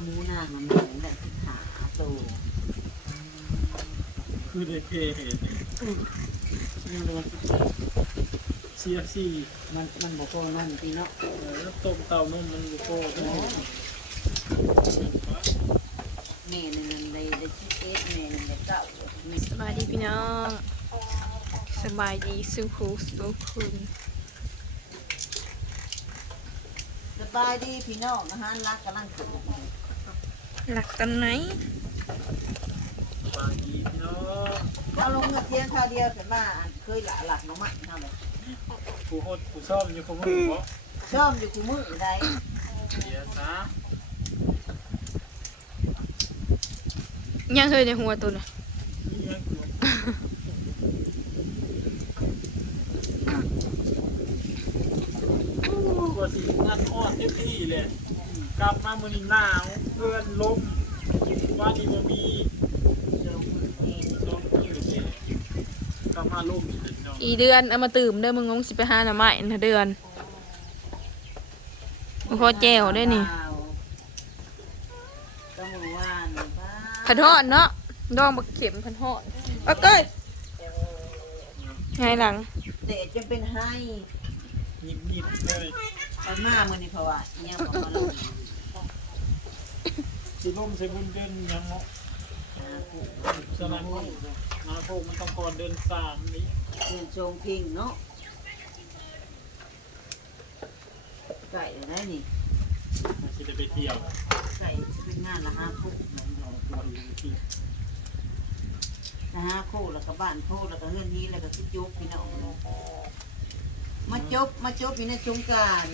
หมูนางมันเหมือนแบบหาโตคือได้เพเหตุนี่เลยว่าเสียสี่มันมันบอกว่านั่นตีเนาะเออต้มเต้านมมันบุโก้ได้แม่หนึ่งเลยได้ชิเอสแม่หนึ่งได้เก้าแม่สบายดีพี่น้องสบายดีสุขุสุขุน ส บายดีพี่น้องนะฮะรักกำลังขึ้นหลักตอนไหนบางทีพี่น้องเราลงเงินเที่ยงข้าวเดียวแต่ว่าเคยหละหลักน้องมันเท่าไหร่ผู้โหดผู้ซ่อมอยู่ขมือบ่ชอบอยู่คู่มือใดเสียซะยังเคยในหัวตัวน่ะนี่ยังอยู่กว่าสิ นั่นอ้อนเต็มที่เลยกลับมามื้อนี้หนาวเพื่อนลมว่านี่บ่มีเจอมือนี่ลมอยู่นี่กลับมาลมอีกเลยพี่น้องอีเดือนเอามาตื่มเด้อมึงงงสิไปหาหน่อไม้นะเดือนมึงพอแจวได้นี่ต้องมือว่านป้าผัดทอดเนาะดองบักเข็มผัดทอดเอาเก้ยไงหลังเด็ดจะเป็นให้ยิบๆเลย เอาหน้ามือนี่เพราะว่าอิหยังประมาณนั้นสิลมใส่บุญเดินยังเนาะสนามโคกนาโคมันต้องก่อนเดินสามนี้เงินชงพิงเนาะไก่ได้นี่มันจะได้ไปเที่ยวไก่เป็นงานละห้าคู่น้งนะฮะคู่แล้วก็บ้านคู่แล้วก็เงินนี้แล้วก็สิจุกพี่น้อง มาจบมาจบอยู่ในสงกราร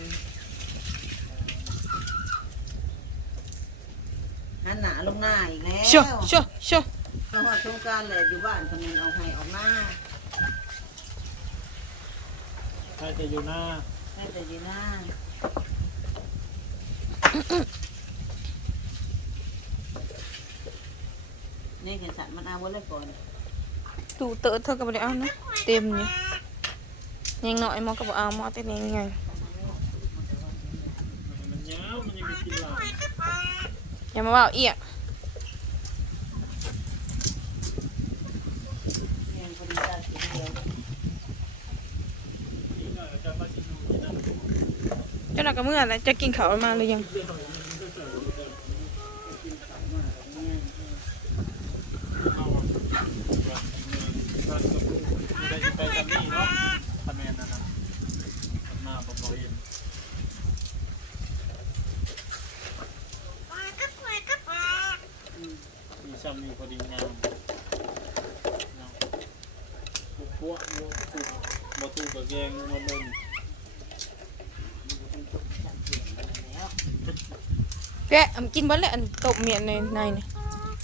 หันหนาลงหน้าอีกแล้วชัวชัวชัวเพราะว่าสงกรารเลยอยู่บ้านคนนึงเอาให้ออกหน้าใครจะอยู่หน้าแม่แต่อยู่หน้านี่เห็นสัตว์มันเอาไว้เลยก่อนดูเตอะเธอก็ไม่ได้เอานะ เต็มอยู่ ยังหน่อยมอกระเป๋ามอเต้นเองไงอย่ามาว่าเอียเจ้าหน้าก็เมื่อไรจะกินเขามาหรือยัง พวกพวกพวกมาตูกับแกงมามุมแล้วแกะเอากินเบ้านแหละอันตบเมียนในในนี่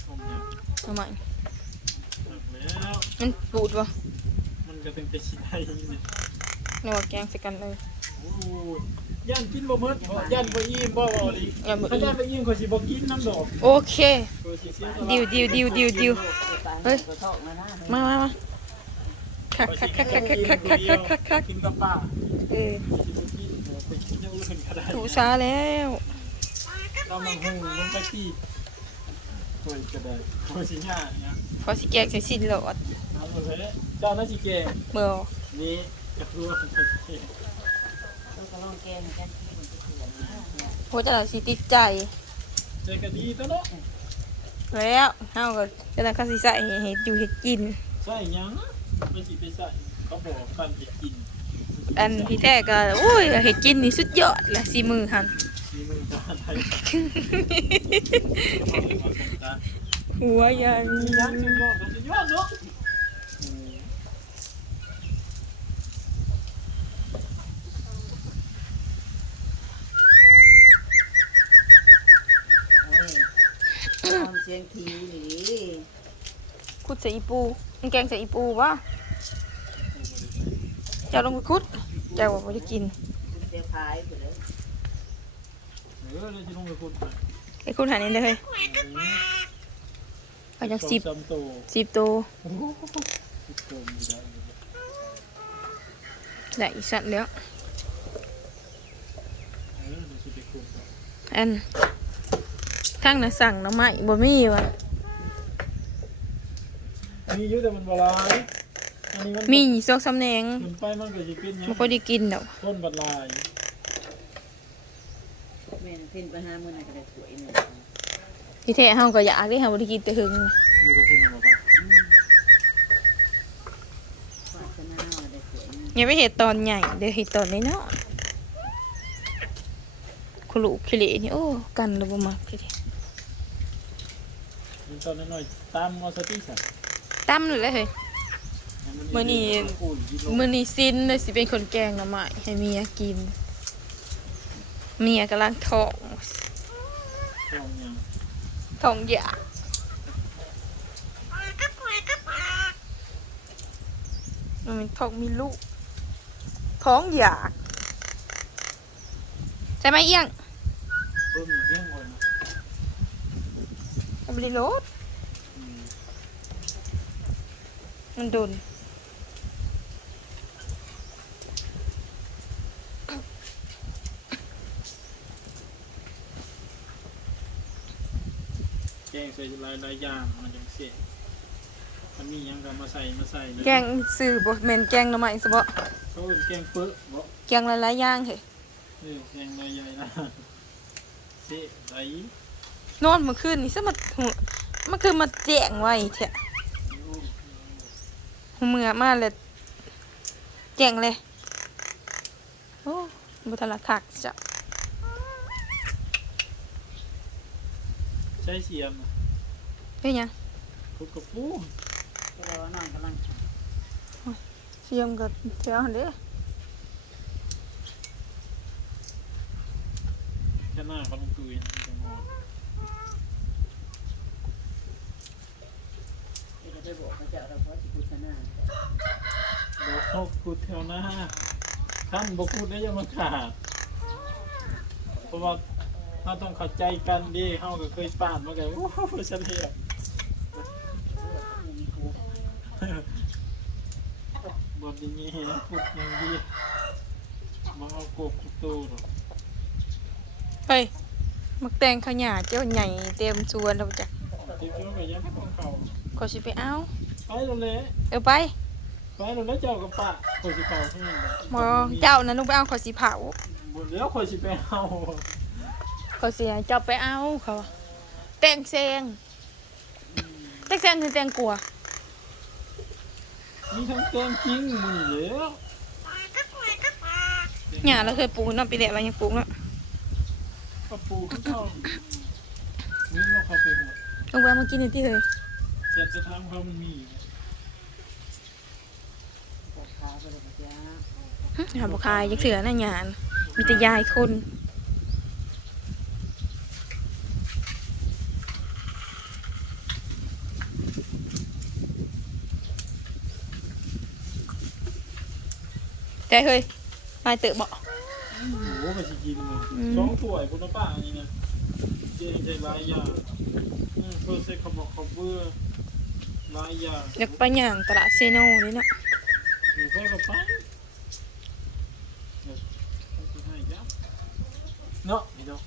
ผมเนี่ยทำไมแล้ว มันปูดวะมันก็เป็นไปชิได้เนี่เนื้อแกงใส่กันเลยโอ้ยย่านกินบ่หมดบ่ย่านบ่อิ่มบ่บ่ดิอย่าบ่ถ้าย่านมบ่อิ่มก็สิบ่กินน้ำดอกโอเคก็สิเสียดิวดิวดิวดิวดิวเฮ้ย มามามา คักคักคักคักคักคักคักคักคักคักกินกับป้าเออสิบ่กินบ่ไปกินอย่างอื่นก็ได้ถูซาแล้วเรามังหุงลงไปที่โอ้ยก็ได้โอ้ยสิย่าเนี่ยพอสิแกงใส่สิ้นโหลดเอาเลยเจ้าน่าสิแกงเมื่อนี่กระทั่วแล้วก็ลองแกงกันที่มันจะเขียนะโหจะเราสิติดใจใจก็ดีตะเนาะแล้วเฮาก็จะนั่งเขาสิใส่ให้เฮ็ดอยู่เฮ็ดกินใส่ยัง ไม่สิไปใส่เขาบอกกันเฮ็ดกินอันที่แท้ก็โอ้ยเฮ็ดกินนี่สุดยอดแหละสีมือหันมีมือจานไทยหัวยันมียังสุดยอดสุดยอดเนาะโอ้ยทำเสียงทีหรือคุดใส่อีปูมันแกงใส่อีปูวะเจ้าลงไปคุด เจ้าบอกว่าจะกินไอ้คุณหานี่เลยไปจากสิบสิบตัวได้อีสัตว์แล้วอันทั้งน่ะสั่งน้ำไม้บ่มีวะมีเยอะแต่มันบ่ร้าย อันนี้มันมีซอกสำแหนงขึ้นไปมันก็สิเป็นหยังบ่ค่อยได้กินดอกต้นบัดลายแม่นขึ้นไปหามื้อนั้นก็ได้สวยหนึงที่แท้เฮาก็อยากได้เฮาบ่ได้กินแต่หึงอยู่กับคุณบ่ปะวาสนาว่าได้สวยหนึงอย่าไปเฮ็ดตอนใหญ่เดี๋ยวเฮ็ดตอนน้อยๆคุลุคิเลนี่โอ้กันแล้วบ่มักทีเดียวมีต้นน้อยๆตามมอสติสันตั้มเลยเฮ้ย มื้อนี้อุ่นกินลงมื้อนี้ซินเลยสิเป็นคนแกงหน่อไม้ให้เมียกิน เมียกำลังท้องท้องอยามันท้องมีลูก ท้องอยาใช่ไหมเอียงเพิ่มเรื่องก่อนนะเอาไปรถมันโดน กงใส่หลายหลายๆอย่างมันจังเสียมันมีหยังก็มาใส่มาใส่เลยแกงสื่อบทเมนแกงหน่อไม้สบะเขาเป็นแกงเปื้อะบ่แกงหลายๆอย่างเฮ้ยเออแกงลายใหญ่นะเสียไรนอนเมื่อคืนนี่ซะมาหัวมันคือมาแจ้งไว้แท้หัวเมื่อมาเลยแจ้งเลยโอ้บุตรละคักจ้ะ ใช้เสียมน่ะเฮ้ยยังคุกกระปูก็เลยว่านอนกำลังเสียมกับเท้าเด้อแค่หน้าเขาลงตุยนะจังหวะที่เราได้บอกพระเจ้าเราเพราะสิพุทธนาบอกเขาขุดแถวหน้าท่านบอกขุดได้ยังมาขาดเพราะว่า เราต้องเข้าใจกันดีเฮาก็เคยป่านมาไงโอ้โหเฉลี่ยบทอย่างนี้นะขุดอย่างดีมาเอากบกุตูหรอกเฮ้ยมักแตงขาวหยาเจ้าใหญ่เต็มสวนแล้วจ้ะติดเชื้อไปยังของเขาขอสิไปเอาไปแล้วเลยเออไปไปแล้วเลยเจ้ากับป้าคอยสิเผาที่นี่หมอเจ้านั้นลูกไปเอาขอสิเผาบนแล้วคอยสิไปเอา ขอสิให้เจ้าไปเอาเขาว่าแตงแซงแตงแซงคือแตงกลัวมีทั้งแกงจริงมือนี่แล้วหยาเราเคยปลูกเนาะปีแรกเรายังปลูกเนาะกระปูขึ้นเข้านี่เราเข้าไปหัวลงไปเอามากินหน่อยที่เฮ้ยเสร็จจะทำเขามันมีอยู่ปวดขาไปเลยพระเจ้าหาบุคายยักเสือน่ะหยาน มีแต่ยายคน แต่เฮ้ยมาเตอะบอกโอ้โหไปสิกินเลยอืมสองถ้วยคุณป้านี่นะเจ๊ใจหลายอย่างอืมเพื่อใส่ขาวบอกขาวเบื่อหลายอย่างอยากไปหย่างตลาดเซโนนี่เนาะอยู่เพื่อกับไปเดี๋ยวเอาสิให้จ้ะเนาะนี่เนาะ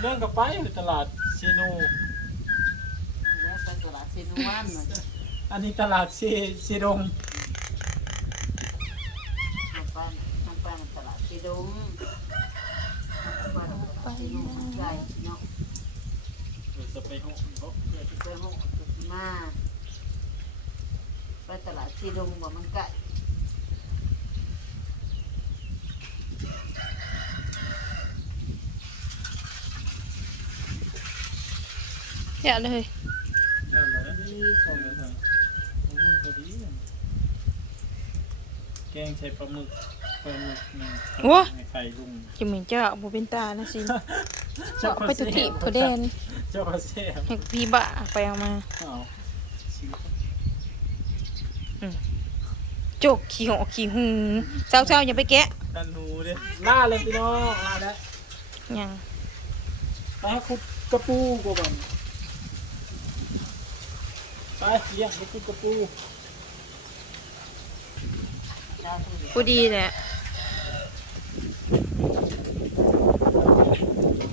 เรื่องกับไปอยู่ตลาดเซโนแล้วไปตลาดเซนวันมาอันนี้ตลาดเซเซดง ทางบ้านทางบ้านตลา ดเซดงทางบ้านตลาดเซดงใหญ่เนาะเดี๋ยวจะไปห้องเขาเดี๋ยวจะไปห้องตุกมาไปตลาดเซดงบ่มันใกล้อยาเลย เออเลยนี่ชมเลยโอ้ยพอดี แกงใส่ปลาหมึกปลาหมึกนี่ให้ไข่ลุงจะเหมือนเจ้าบ่เป็นตานะสิเอาไปตุทิตัวแดนเจ้าก็แซ่บให้พี่บ้าไปเอามาเอาสิโจกขี้หอขี้หูเศร้าๆอย่าไปแกะกันหนูเด้ล่าเลยพี่น้องล่าแล้วหยังไปให้คุดกระปูกูบันไปเลี้ยงให้คุดกระปู ผู้ดีแหละ